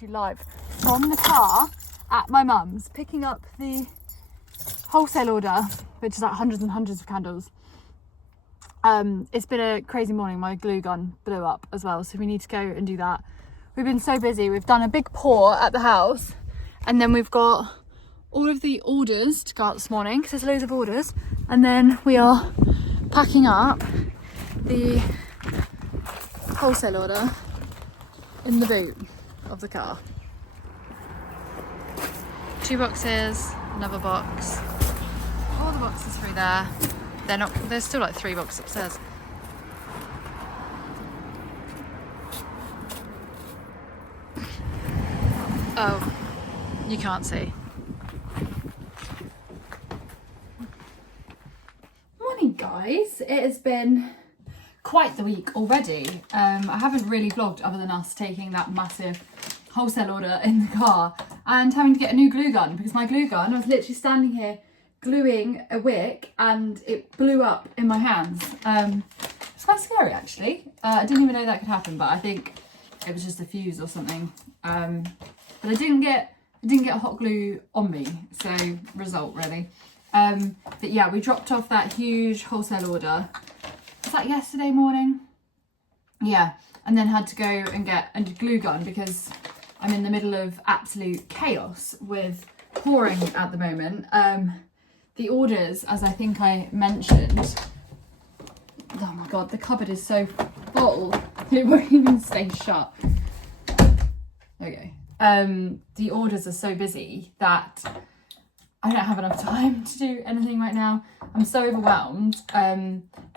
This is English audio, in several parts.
to live from the car at my mum's, picking up the wholesale order, which is like hundreds and hundreds of candles. It's been a crazy morning. My glue gun blew up as well, so we need to go and do that. We've been so busy. We've done a big pour at the house, and then we've got all of the orders to go out this morning because there's loads of orders, and then we are packing up the wholesale order in the boot of the car. 2 boxes, another box, all the boxes through there. There's still like 3 boxes upstairs. Oh, you can't see. Morning guys, it has been quite the week already. I haven't really vlogged other than us taking that massive wholesale order in the car and having to get a new glue gun, because my glue gun, I was literally standing here gluing a wick and it blew up in my hands. It's quite scary actually. I didn't even know that could happen, but I think it was just a fuse or something. But I didn't get hot glue on me, so result really. But yeah, we dropped off that huge wholesale order. Was that yesterday morning? Yeah, and then had to go and get a glue gun because I'm in the middle of absolute chaos with pouring at the moment. The orders, as I think I mentioned, oh my god, the cupboard is so full, it won't even stay shut. Okay. The orders are so busy that I don't have enough time to do anything right now. I'm so overwhelmed.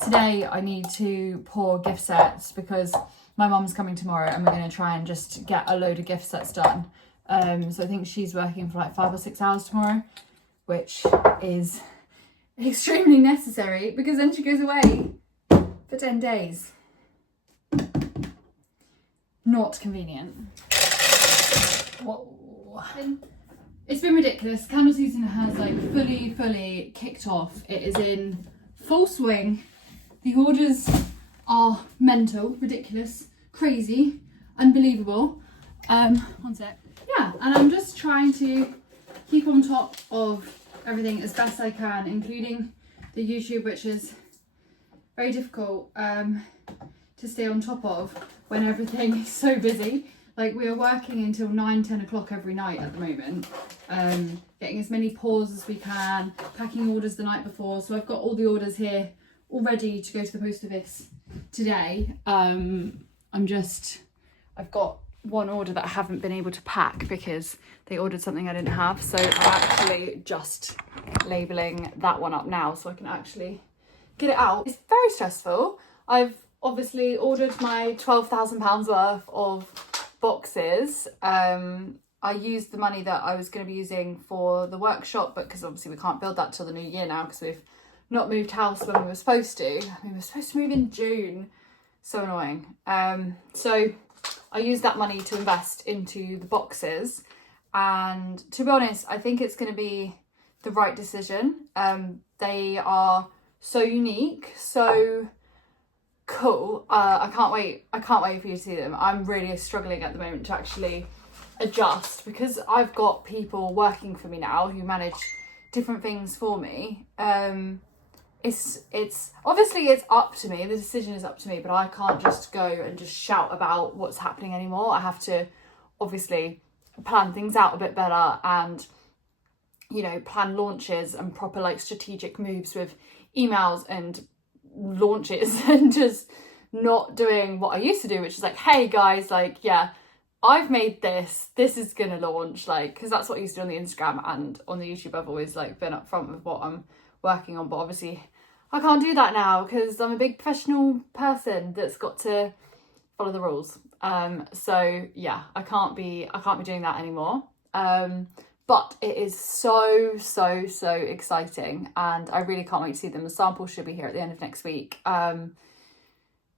Today I need to pour gift sets because my mum's coming tomorrow and we're going to try and just get a load of gift sets done. So I think she's working for like 5 or 6 hours tomorrow, which is extremely necessary because then she goes away for 10 days. Not convenient. Whoa. It's been ridiculous. Candle season has like fully kicked off. It is in full swing. The orders are mental, ridiculous, crazy, unbelievable. One sec. Yeah, and I'm just trying to keep on top of everything as best I can, including the YouTube, which is very difficult to stay on top of when everything is so busy. Like, we are working until 9-10 o'clock every night at the moment, getting as many pours as we can, packing orders the night before. So I've got all the orders here all ready to go to the post office today. I've got one order that I haven't been able to pack because they ordered something I didn't have. So I'm actually just labelling that one up now so I can actually get it out. It's very stressful. I've obviously ordered my £12,000 worth of boxes. I used the money that I was going to be using for the workshop, but because obviously we can't build that till the new year now because we've not moved house when we were supposed to. We were supposed to move in June. So annoying. So I used that money to invest into the boxes, and to be honest, I think it's going to be the right decision. They are so unique, so cool. I can't wait for you to see them. I'm really struggling at the moment to actually adjust because I've got people working for me now who manage different things for me. It's obviously it's up to me, the decision is up to me, but I can't just go and just shout about what's happening anymore. I have to obviously plan things out a bit better and, you know, plan launches and proper like strategic moves with emails and launches and just not doing what I used to do, which is like, hey guys, like, yeah, I've made this is gonna launch, like, because that's what I used to do on the Instagram and on the YouTube. I've always like been upfront with what I'm working on, but obviously I can't do that now because I'm a big professional person that's got to follow the rules. So yeah, I can't be doing that anymore. But it is so exciting, and I really can't wait to see them. The sample should be here at the end of next week to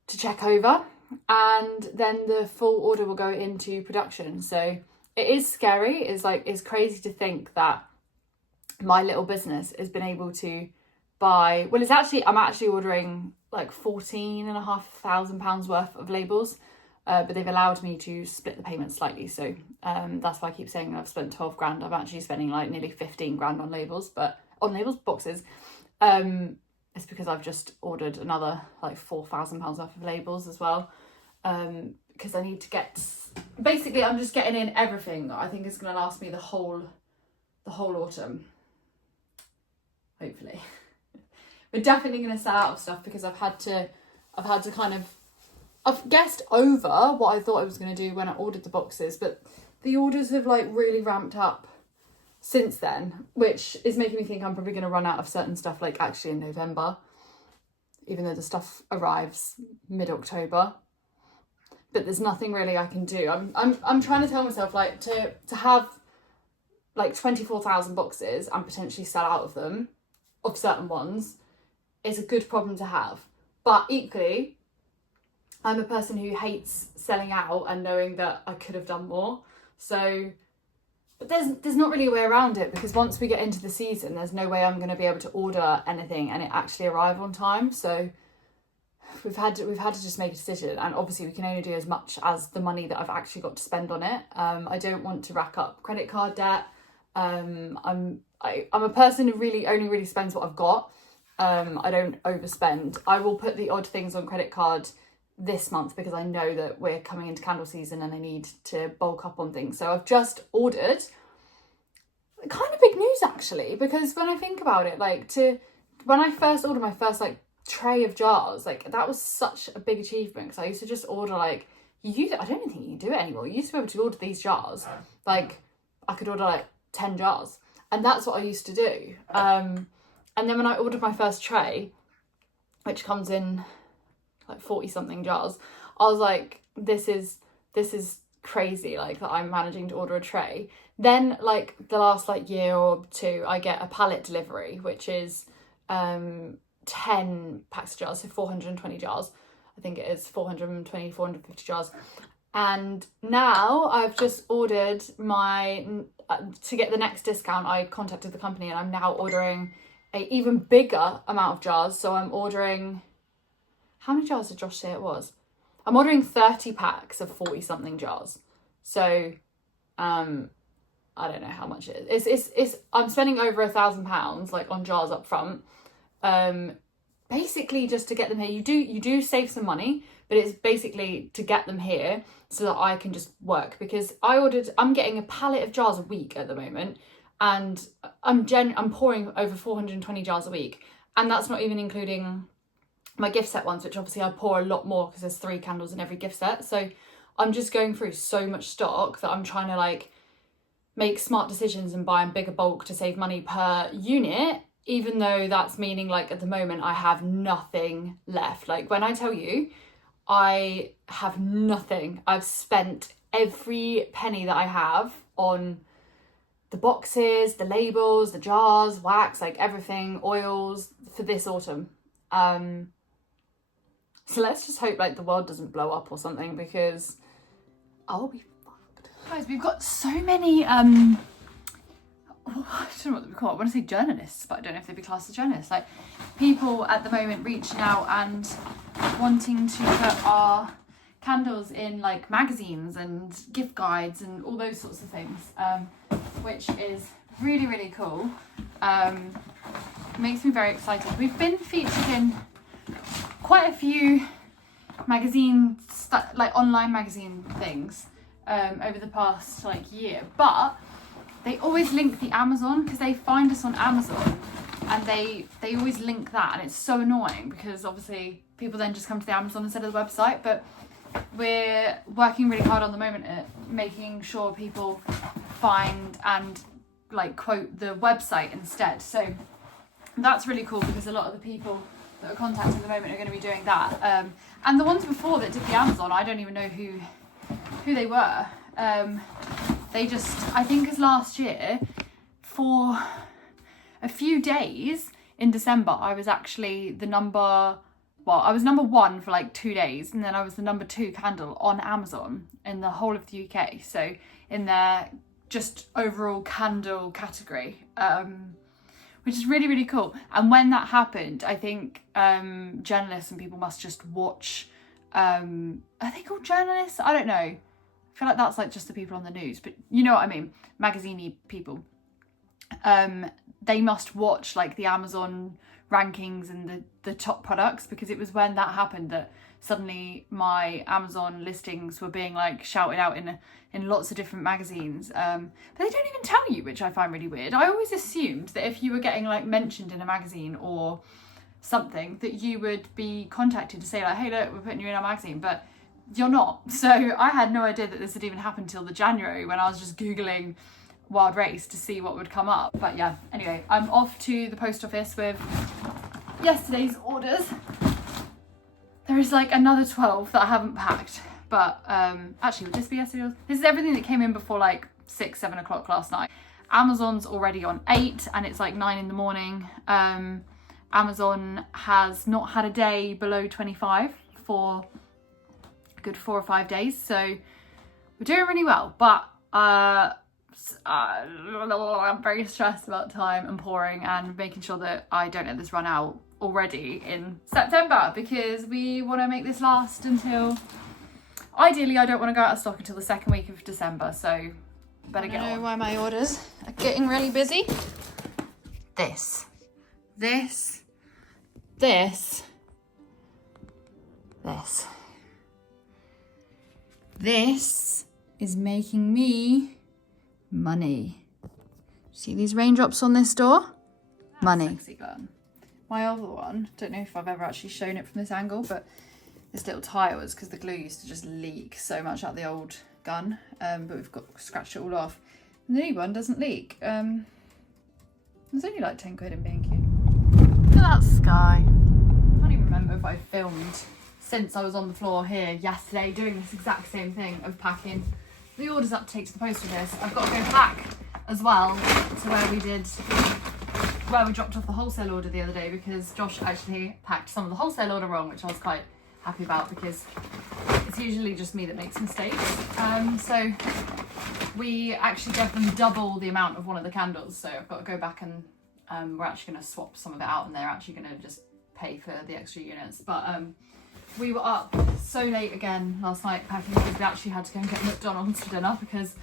check over, and then the full order will go into production. So it is scary. It's crazy to think that my little business has been able to buy, I'm actually ordering like £14,500 worth of labels. but they've allowed me to split the payment slightly. So that's why I keep saying I've spent 12 grand. I'm actually spending like nearly 15 grand on labels, boxes. It's because I've just ordered another like £4,000 worth of labels as well. Because I need to get, basically I'm just getting in everything that I think is going to last me the whole autumn. Hopefully. We're definitely going to sell out of stuff because I've had to kind of, I've guessed over what I thought I was going to do when I ordered the boxes, but the orders have like really ramped up since then, which is making me think I'm probably going to run out of certain stuff like actually in November, even though the stuff arrives mid-October. But there's nothing really I can do. I'm trying to tell myself like to have like 24,000 boxes and potentially sell out of them, of certain ones, is a good problem to have. But equally, I'm a person who hates selling out and knowing that I could have done more. So, but there's not really a way around it, because once we get into the season, there's no way I'm going to be able to order anything and it actually arrive on time. So we've had to just make a decision, and obviously we can only do as much as the money that I've actually got to spend on it. I don't want to rack up credit card debt. I'm a person who only really spends what I've got. I don't overspend. I will put the odd things on credit card this month because I know that we're coming into candle season and I need to bulk up on things. So I've just ordered, kind of big news actually, because when I think about it, when I first ordered my first like tray of jars, like that was such a big achievement, because I used to just order I don't even think you can do it anymore. You used to be able to order these jars, like I could order like 10 jars, and that's what I used to do. And then when I ordered my first tray, which comes in like 40 something jars, I was like, this is crazy, like that I'm managing to order a tray. Then like the last like year or two, I get a pallet delivery, which is 10 packs of jars, so 420 jars. I think it is 450 jars. And now I've just ordered to get the next discount, I contacted the company and I'm now ordering an even bigger amount of jars. So I'm ordering, how many jars did Josh say it was? I'm ordering 30 packs of 40 something jars. So I don't know how much it is. It's I'm spending over £1,000 like on jars up front. Basically just to get them here. You do save some money, but it's basically to get them here so that I can just work, because I'm getting a pallet of jars a week at the moment, and I'm pouring over 420 jars a week, and that's not even including my gift set ones, which obviously I pour a lot more because there's 3 candles in every gift set. So I'm just going through so much stock that I'm trying to like make smart decisions and buy in bigger bulk to save money per unit, even though that's meaning like at the moment I have nothing left. Like when I tell you I have nothing, I've spent every penny that I have on the boxes, the labels, the jars, wax, like everything, oils for this autumn. So let's just hope like the world doesn't blow up or something, because I'll be fucked. Guys, we've got so many I don't know what they're called. I want to say journalists, but I don't know if they'd be classed as journalists. Like people at the moment reaching out and wanting to put our candles in like magazines and gift guides and all those sorts of things, which is really, really cool. Makes me very excited. We've been featured in quite a few magazines, like online magazine things, over the past like year, but they always link the Amazon, because they find us on Amazon and they always link that, and it's so annoying because obviously people then just come to the Amazon instead of the website. But we're working really hard on the moment at making sure people find and like quote the website instead. So that's really cool, because a lot of the people that are contacting at the moment are going to be doing that. And the ones before that did the Amazon, I don't even know who they were. They just, I think as last year, for a few days in December, I was actually I was number 1 for like 2 days, and then I was the number 2 candle on Amazon in the whole of the UK. So in their just overall candle category, which is really, really cool. And when that happened, I think journalists and people must just watch are they called journalists? I don't know. I feel like that's like just the people on the news, but you know what I mean, magazine-y people. They must watch like the Amazon rankings and the top products, because it was when that happened that suddenly my Amazon listings were being like shouted out in lots of different magazines. But they don't even tell you, which I find really weird. I always assumed that if you were getting like mentioned in a magazine or something, that you would be contacted to say like, hey look, we're putting you in our magazine, but you're not. So I had no idea that this had even happened till the January, when I was just Googling WILDRACE to see what would come up. But yeah, anyway, I'm off to the post office with yesterday's orders. There is like another 12 that I haven't packed, but actually would this be yesterday's? This is everything that came in before like 6-7 o'clock last night. Amazon's already on 8 and it's like 9 in the morning. Amazon has not had a day below 25 for a good 4 or 5 days, so we're doing really well, but I'm very stressed about time and pouring and making sure that I don't let this run out already in September, because we want to make this last until, ideally I don't want to go out of stock until the second week of December, so better get on. I don't know why my orders are getting really busy. This is making me money. See these raindrops on this door? Money. Sexy gun. My other one, don't know if I've ever actually shown it from this angle, but this little tire was because the glue used to just leak so much out the old gun, but we've got scratched it all off. And the new one doesn't leak. It's only like 10 quid in B&Q. Look at that sky. I can't even remember if I filmed since I was on the floor here yesterday doing this exact same thing of packing the orders up to take to the post office. I've got to go back as well to where we dropped off the wholesale order the other day, because Josh actually packed some of the wholesale order wrong, which I was quite happy about, because it's usually just me that makes mistakes. So we actually gave them double the amount of one of the candles, so I've got to go back and we're actually going to swap some of it out, and they're actually going to just pay for the extra units. But we were up so late again last night packing, because we actually had to go and get McDonald's for dinner, because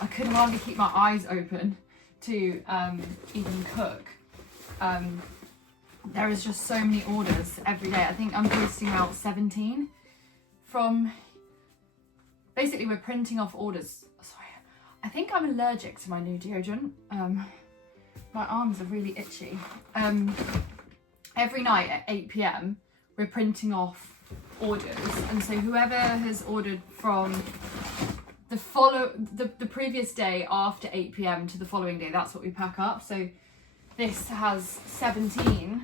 I could hardly keep my eyes open to even cook. There is just so many orders every day. I think I'm posting out 17 from, basically we're printing off orders. Sorry, I think I'm allergic to my new deodorant. My arms are really itchy. Every night at 8 PM we're printing off orders, and so whoever has ordered from the previous day after 8 PM to the following day, that's what we pack up. So this has 17,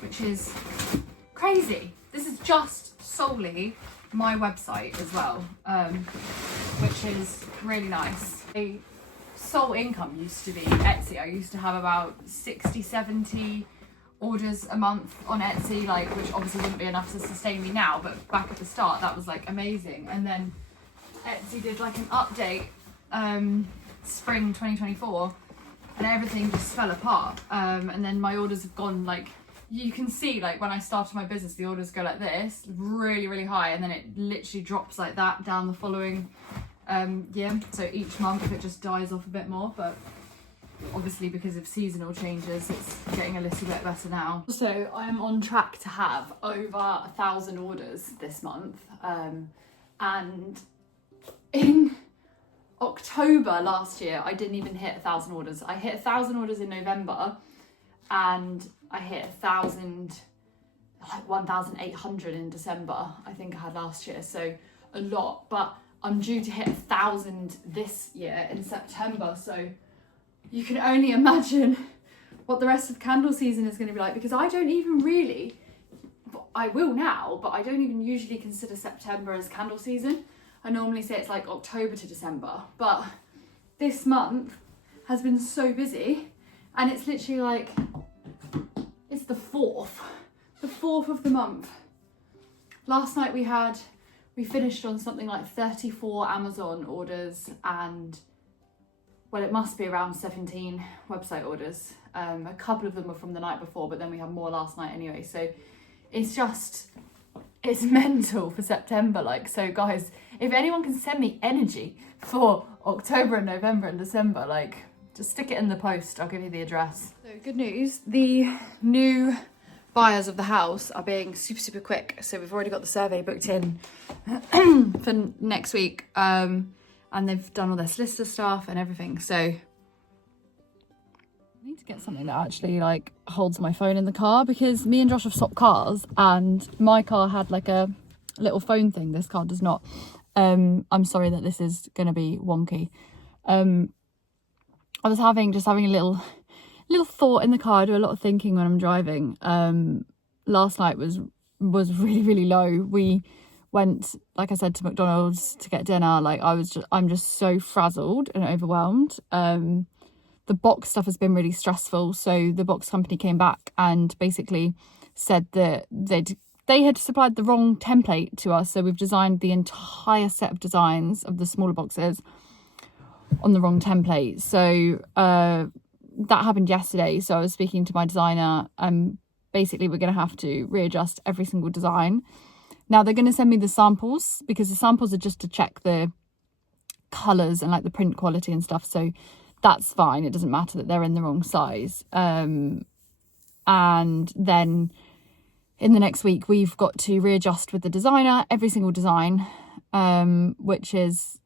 which is crazy. This is just solely my website as well, which is really nice. My sole income used to be Etsy. I used to have about 60-70 orders a month on Etsy, like, which obviously wouldn't be enough to sustain me now, but back at the start that was like amazing. And then Etsy did like an update spring 2024, and everything just fell apart, and then my orders have gone, like, you can see, like, when I started my business the orders go like this, really really high, and then it literally drops like that down the following year. So each month it just dies off a bit more, but obviously because of seasonal changes it's getting a little bit better now. So I'm on track to have over 1,000 orders this month, and in October last year I didn't even hit 1,000 orders. I hit 1,000 orders in November, and I hit 1,800 in December, I think I had last year, so a lot. But I'm due to hit 1,000 this year in September, so you can only imagine what the rest of candle season is going to be like, because I don't even really, I will now, but I don't even usually consider September as candle season. I normally say it's like October to December, but this month has been so busy, and it's literally like, it's the 4th of the month. Last night we finished on something like 34 Amazon orders, and well, it must be around 17 website orders. A couple of them were from the night before, but then we had more last night anyway. So it's just it's mental for September. Like, so guys, if anyone can send me energy for October and November and December, like, just stick it in the post. I'll give you the address. So good news, the new buyers of the house are being super quick. So we've already got the survey booked in for next week. And they've done all their solicitor stuff and everything. So I need to get something that actually like holds my phone in the car, because me and Josh have swapped cars and my car had like a little phone thing. This car does not. I'm sorry that this is going to be wonky. I was having a little thought in the car. I do a lot of thinking when I'm driving. Last night was really low. We went, like I said, to McDonald's to get dinner. Like I'm just so frazzled and overwhelmed. The box stuff has been really stressful. So the box company came back and basically said that they had supplied the wrong template to us. So we've designed the entire set of designs of the smaller boxes on the wrong template. So that happened yesterday. So I was speaking to my designer and basically we're going to have to readjust every single design. Now they're going to send me the samples, because the samples are just to check the colours and like the print quality and stuff. So that's fine. It doesn't matter that they're in the wrong size. And then in the next week, we've got to readjust with the designer every single design, which is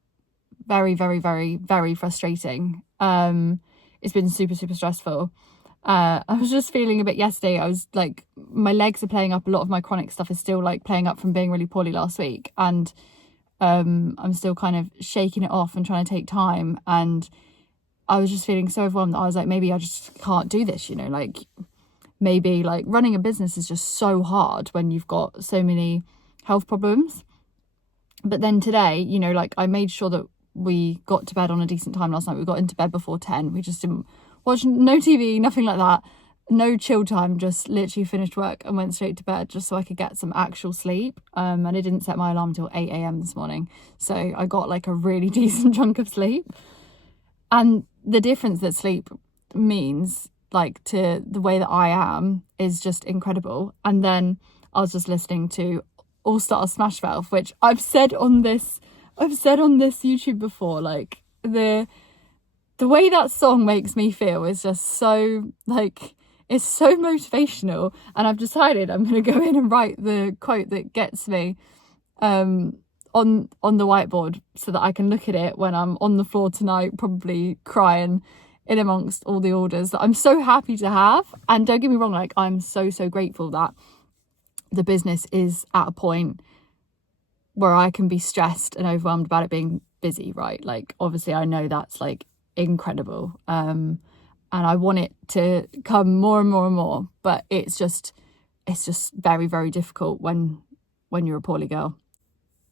very frustrating. It's been super stressful. I was just feeling a bit yesterday. I was like, my legs are playing up. A lot of my chronic stuff is still like playing up from being really poorly last week. And I'm still kind of shaking it off and trying to take time. And I was just feeling so overwhelmed that I was like, maybe I just can't do this, you know, like maybe like running a business is just so hard when you've got so many health problems. But then today, you know, like I made sure that we got to bed on a decent time last night. We got into bed before 10. We just didn't watch no TV, nothing like that. No chill time, just literally finished work and went straight to bed just so I could get some actual sleep. And I didn't set my alarm till 8 a.m. this morning. So I got like a really decent chunk of sleep. And the difference that sleep means like to the way that I am is just incredible. And then I was just listening to All Star Smash Valve, which I've said on this YouTube before, like the way that song makes me feel is just so like, it's so motivational. And I've decided I'm going to go in and write the quote that gets me on the whiteboard so that I can look at it when I'm on the floor tonight, probably crying in amongst all the orders that I'm so happy to have. And don't get me wrong, like I'm so grateful that the business is at a point where I can be stressed and overwhelmed about it being busy, right? Like obviously I know that's like incredible. And I want it to come more and more, but it's just very difficult when you're a poorly girl.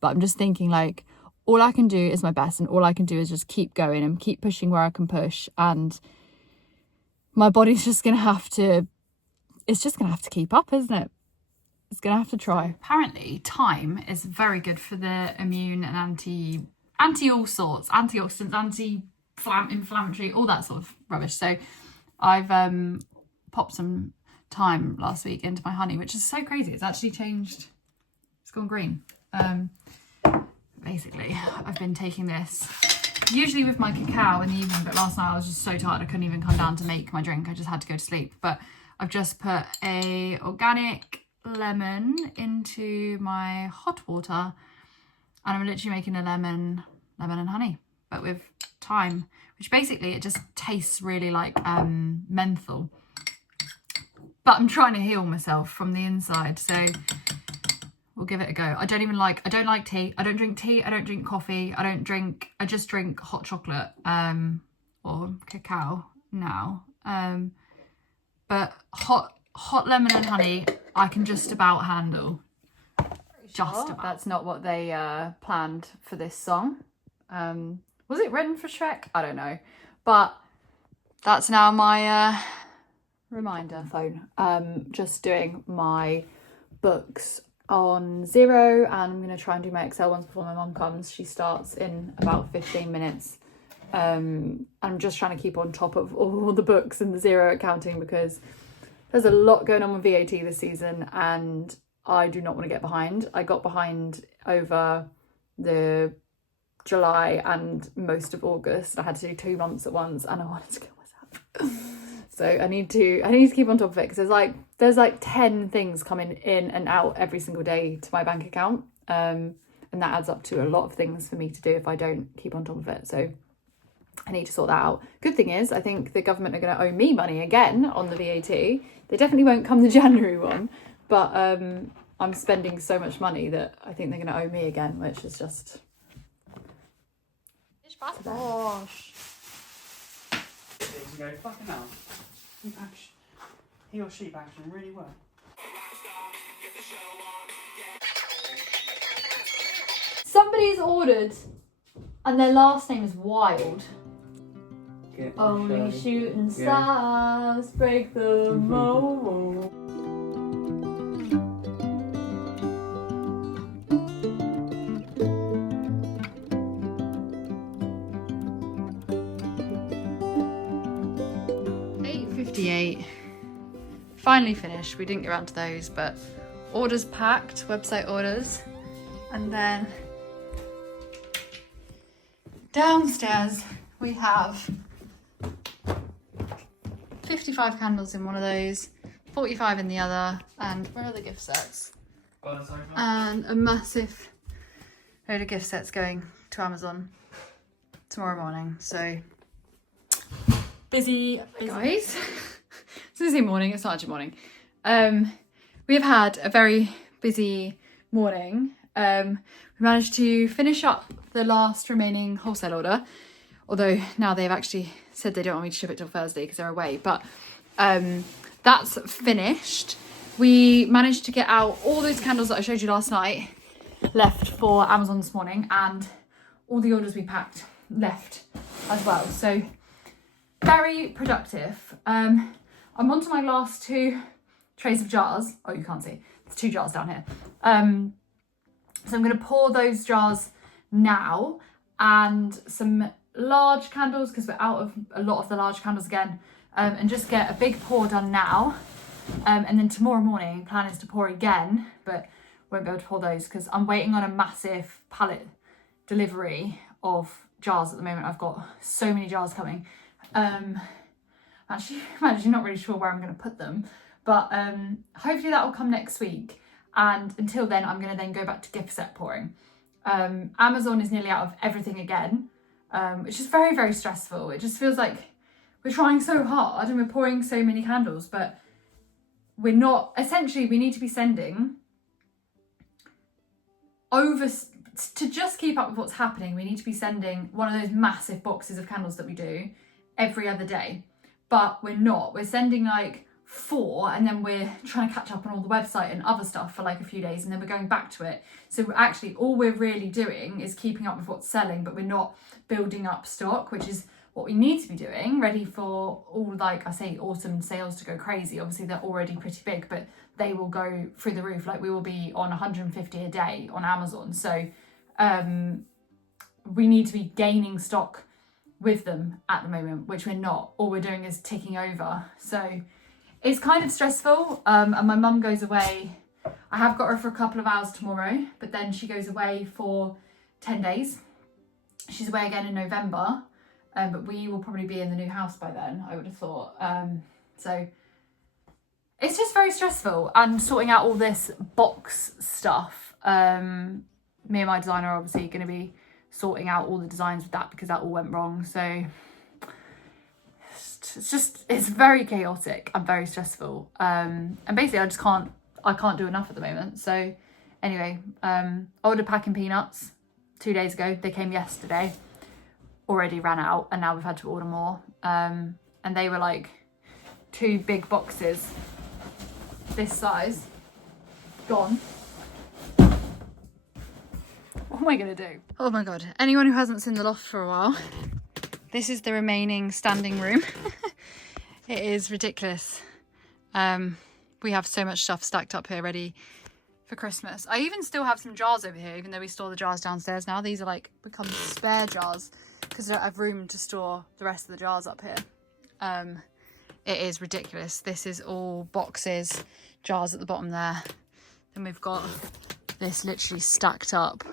But I'm just thinking like all I can do is my best, and all I can do is just keep going and keep pushing where I can push. And my body's just going to have to, it's just going to have to keep up, isn't it? It's going to have to try. Apparently thyme is very good for the immune and anti all sorts, antioxidants, anti-inflammatory, all that sort of rubbish. So I've popped some thyme last week into my honey, which is so crazy. It's actually changed. It's gone green. Basically, I've been taking this usually with my cacao in the evening, but last night I was just so tired I couldn't even come down to make my drink. I just had to go to sleep. But I've just put a organic lemon into my hot water, and I'm literally making a lemon and honey, but with thyme, which basically it just tastes really like menthol. But I'm trying to heal myself from the inside, so we'll give it a go. I don't like tea. I don't drink tea. I don't drink coffee. I just drink hot chocolate or cacao now. But hot lemon and honey, I can just about handle. Just about. That's not what they planned for this song. Was it written for Shrek? I don't know. But that's now my reminder phone. Just doing my books on Zero, and I'm going to try and do my Excel ones before my mum comes. She starts in about 15 minutes. I'm just trying to keep on top of all the books and the Zero accounting, because there's a lot going on with VAT this season, and I do not want to get behind. I got behind over the July and most of August. I had to do 2 months at once and I wanted to kill myself. So I need to keep on top of it, because there's like 10 things coming in and out every single day to my bank account. And that adds up to a lot of things for me to do if I don't keep on top of it. So I need to sort that out. Good thing is, I think the government are going to owe me money again on the VAT. They definitely won't come the January one, but I'm spending so much money that I think they're going to owe me again, which is just... Gosh. Go, fucking hell. He or she action really well. Somebody's ordered and their last name is Wild. Only shooting stars break the mold. Finally finished. We didn't get around to those, but orders packed, website orders. And then downstairs we have 55 candles in one of those, 45 in the other, and where are the gift sets? And a massive load of gift sets going to Amazon tomorrow morning. So busy guys. It's busy morning, it's not actually morning. We have had a very busy morning. We managed to finish up the last remaining wholesale order, although now they've actually said they don't want me to ship it till Thursday because they're away, but that's finished. We managed to get out all those candles that I showed you last night, left for Amazon this morning, and all the orders we packed left as well. So very productive. I'm on to my last 2 trays of jars. Oh, you can't see. There's 2 jars down here. So I'm going to pour those jars now, and some large candles, because we're out of a lot of the large candles again, and just get a big pour done now. And then tomorrow morning, plan is to pour again, but won't be able to pour those because I'm waiting on a massive pallet delivery of jars at the moment. I've got so many jars coming. Actually, I'm actually not really sure where I'm going to put them, but hopefully that will come next week. And until then, I'm going to then go back to gift set pouring. Amazon is nearly out of everything again, which is very, very stressful. It just feels like we're trying so hard and we're pouring so many candles, but we're not. Essentially, we need to be sending over, to just keep up with what's happening, we need to be sending one of those massive boxes of candles that we do every other day. But we're not. We're sending like 4, and then we're trying to catch up on all the website and other stuff for like a few days, and then we're going back to it. So actually all we're really doing is keeping up with what's selling, but we're not building up stock, which is what we need to be doing, ready for all, like I say, autumn sales to go crazy. Obviously they're already pretty big, but they will go through the roof. Like we will be on 150 a day on Amazon. So we need to be gaining stock with them at the moment, which we're not. All we're doing is ticking over. So it's kind of stressful. And my mum goes away. I have got her for a couple of hours tomorrow, but then she goes away for 10 days. She's away again in November, but we will probably be in the new house by then, I would have thought. So it's just very stressful, and sorting out all this box stuff. Me and my designer are obviously going to be sorting out all the designs with that because that all went wrong. So it's very chaotic and very stressful. And basically I can't do enough at the moment. So anyway, ordered packing peanuts 2 days ago. They came yesterday, already ran out, and now we've had to order more. And they were like 2 big boxes this size gone. What am I gonna do? Oh my god, anyone who hasn't seen the loft for a while, this is the remaining standing room. It is ridiculous. We have so much stuff stacked up here ready for Christmas. I even still have some jars over here, even though we store the jars downstairs now. These are like become spare jars because I don't have room to store the rest of the jars up here. It is ridiculous. This is all boxes, jars at the bottom there. Then we've got this literally stacked up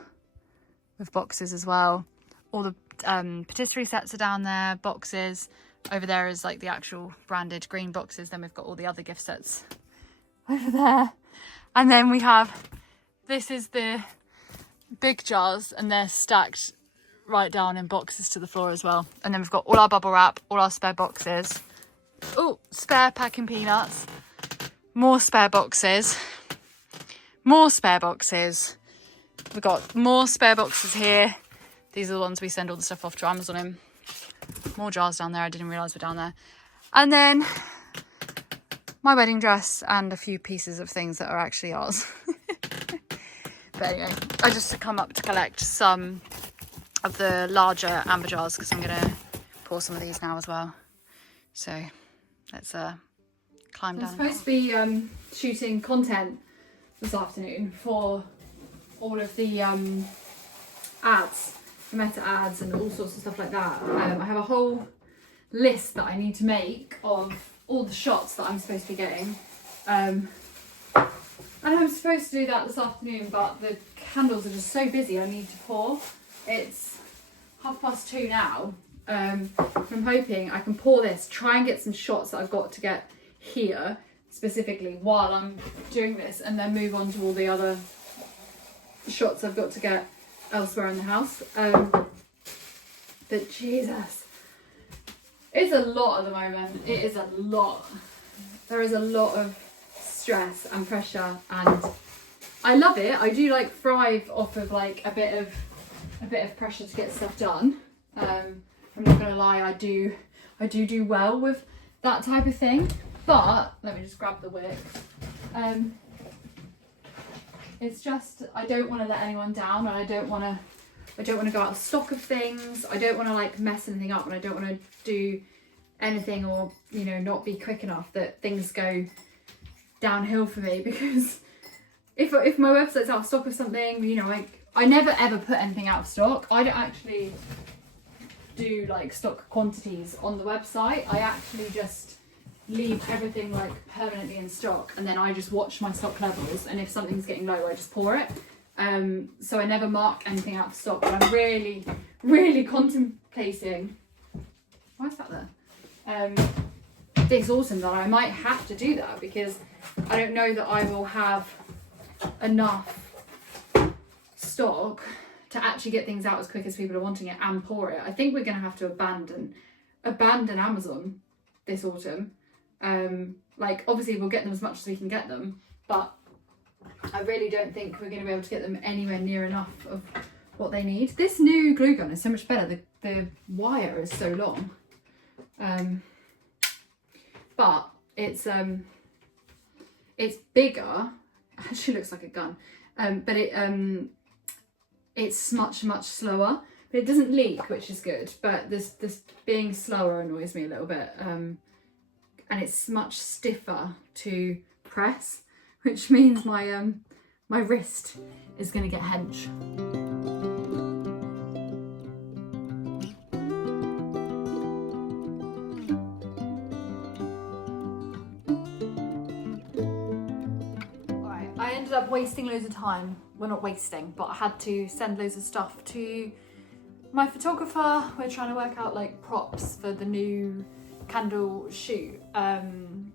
with boxes as well. All the patisserie sets are down there, boxes. Over there is like the actual branded green boxes. Then we've got all the other gift sets over there. And then we have, this is the big jars, and they're stacked right down in boxes to the floor as well. And then we've got all our bubble wrap, all our spare boxes. Oh, spare packing peanuts. More spare boxes. More spare boxes. We've got more spare boxes here. These are the ones we send all the stuff off to Amazon in. More jars down there. I didn't realise were down there. And then my wedding dress and a few pieces of things that are actually ours. But anyway, I just come up to collect some of the larger amber jars because I'm going to pour some of these now as well. So let's climb down. I'm supposed to be shooting content this afternoon for all of the ads, the meta ads and all sorts of stuff like that. I have a whole list that I need to make of all the shots that I'm supposed to be getting. And I'm supposed to do that this afternoon, but the candles are just so busy I need to pour. It's 2:30 now. I'm hoping I can pour this, try and get some shots that I've got to get here specifically while I'm doing this, and then move on to all the other shots I've got to get elsewhere in the house. But Jesus, it's a lot at the moment. It is a lot. There is a lot of stress and pressure, and I love it. I do like thrive off of like a bit of pressure to get stuff done. I'm not gonna lie, I do well with that type of thing. But let me just grab the wick. It's just I don't want to let anyone down, and I don't want to go out of stock of things. I don't want to like mess anything up, and I don't want to do anything or, you know, not be quick enough that things go downhill for me. Because if my website's out of stock of something, you know, like I never ever put anything out of stock. I don't actually do like stock quantities on the website. I actually just leave everything like permanently in stock, and then I just watch my stock levels, and if something's getting low I just pour it. So I never mark anything out of stock, but I'm really contemplating, why is that there, this autumn that I might have to do that, because I don't know that I will have enough stock to actually get things out as quick as people are wanting it and pour it. I think we're going to have to abandon Amazon this autumn. Like obviously we'll get them as much as we can get them, but I really don't think we're going to be able to get them anywhere near enough of what they need. This new glue gun is so much better. The wire is so long, but it's bigger. It actually looks like a gun, but it's much slower. But it doesn't leak, which is good. But this being slower annoys me a little bit. And it's much stiffer to press, which means my my wrist is going to get hench. Alright, I ended up wasting loads of time. Well, not wasting, but I had to send loads of stuff to my photographer. We're trying to work out like props for the new candle shoot, and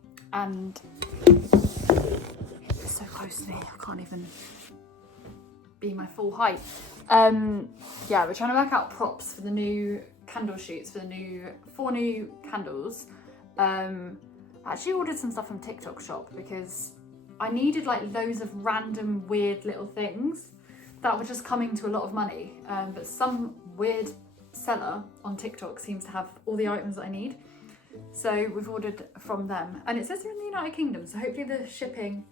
it's so close to me I can't even be my full height. Yeah, we're trying to work out props for the new candle shoots for the 4 new candles. I actually ordered some stuff from TikTok shop because I needed like loads of random weird little things that were just coming to a lot of money, but some weird seller on TikTok seems to have all the items that I need. So we've ordered from them, and it says they're in the United Kingdom, so hopefully the shipping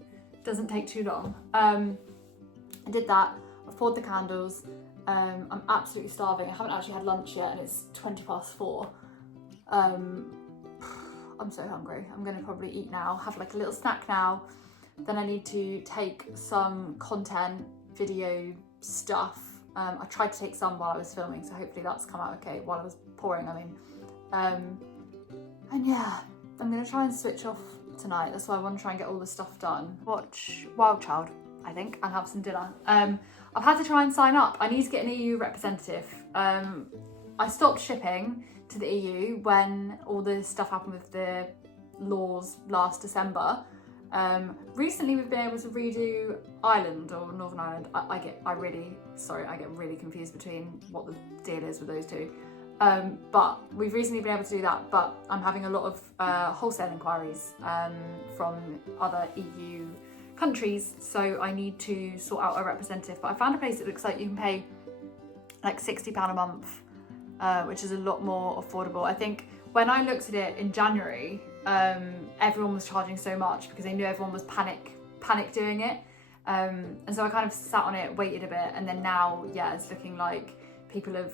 doesn't take too long. I did that, I've poured the candles. I'm absolutely starving. I haven't actually had lunch yet, and it's 4:20. I'm so hungry. I'm gonna probably eat now, have like a little snack now. Then I need to take some content, video stuff. I tried to take some while I was filming, so hopefully that's come out okay while I was pouring, I mean. And yeah, I'm gonna try and switch off tonight. That's why I want to try and get all the stuff done. Watch Wild Child I think, and have some dinner. I've had to try and sign up. I need to get an EU representative. I stopped shipping to the EU when all this stuff happened with the laws last December. Recently we've been able to redo Ireland or Northern Ireland. I get really confused between what the deal is with those two. But we've recently been able to do that, but I'm having a lot of wholesale inquiries from other EU countries, so I need to sort out a representative. But I found a place that looks like you can pay like £60 a month, which is a lot more affordable. I think when I looked at it in January, everyone was charging so much because they knew everyone was panic doing it. And so I kind of sat on it, waited a bit, and then now, yeah, it's looking like people have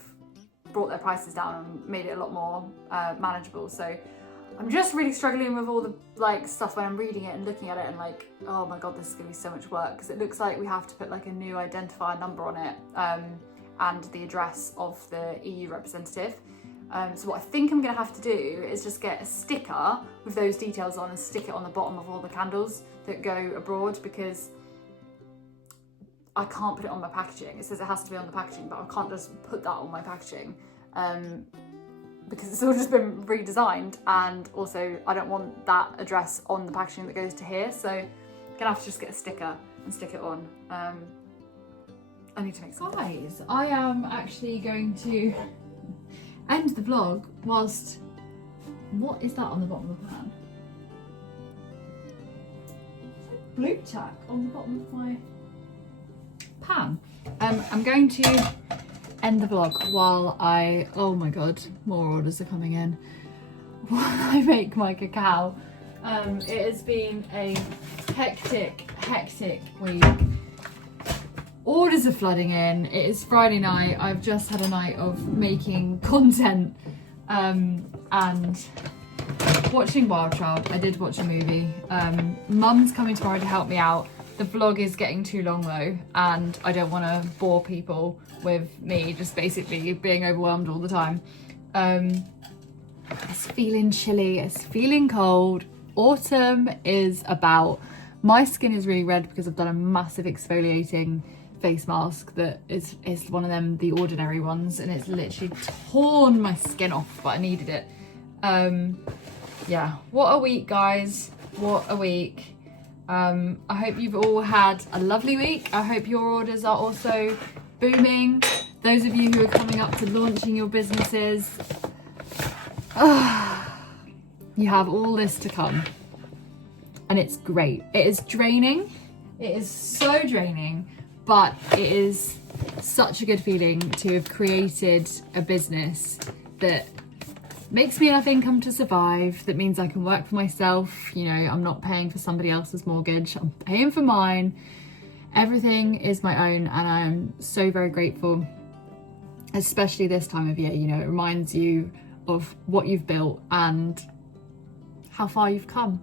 brought their prices down and made it a lot more manageable. So I'm just really struggling with all the like stuff when I'm reading it and looking at it and like, oh my god, this is gonna be so much work, because it looks like we have to put like a new identifier number on it and the address of the EU representative. So what I think I'm gonna have to do is just get a sticker with those details on and stick it on the bottom of all the candles that go abroad, because I can't put it on my packaging. It says it has to be on the packaging, but I can't just put that on my packaging because it's all just been redesigned, and also I don't want that address on the packaging that goes to here, so I'm gonna have to just get a sticker and stick it on. I need to make some. Guys, I am actually going to end the vlog whilst... What is that on the bottom of the pan? Blue tack on the bottom of my pan. I'm going to end the vlog while I... Oh my god, more orders are coming in. While I make my cacao. It has been a hectic week. Orders are flooding in. It is Friday night. I've just had a night of making content and watching Wild Child. I did watch a movie. Mum's coming tomorrow to help me out. The vlog is getting too long though, and I don't want to bore people with me just basically being overwhelmed all the time. It's feeling chilly, it's feeling cold. Autumn is about. My skin is really red because I've done a massive exfoliating face mask that is one of them, the ordinary ones, and it's literally torn my skin off, but I needed it. Yeah, what a week, guys, what a week. I hope you've all had a lovely week. I hope your orders are also booming. Those of you who are coming up to launching your businesses, you have all this to come, and it's great. It is draining, it is so draining, but it is such a good feeling to have created a business that makes me enough income to survive, that means I can work for myself. You know, I'm not paying for somebody else's mortgage, I'm paying for mine. Everything is my own, and I am so very grateful, especially this time of year. You know, it reminds you of what you've built and how far you've come.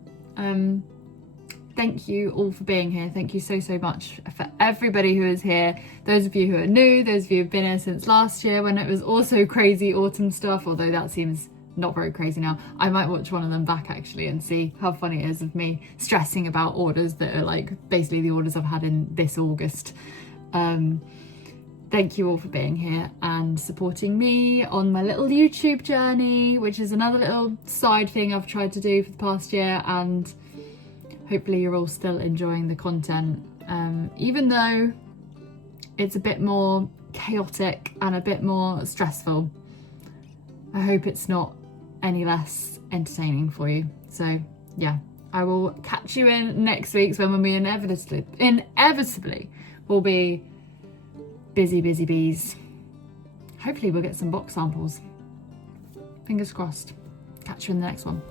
Thank you all for being here. Thank you so much for everybody who is here. Those of you who are new, those of you who have been here since last year when it was also crazy autumn stuff, although that seems not very crazy now. I might watch one of them back actually and see how funny it is of me stressing about orders that are like basically the orders I've had in this August. Thank you all for being here and supporting me on my little YouTube journey, which is another little side thing I've tried to do for the past year, and hopefully you're all still enjoying the content, even though it's a bit more chaotic and a bit more stressful. I hope it's not any less entertaining for you. So yeah, I will catch you in next week's when we inevitably will be busy bees. Hopefully we'll get some box samples. Fingers crossed. Catch you in the next one.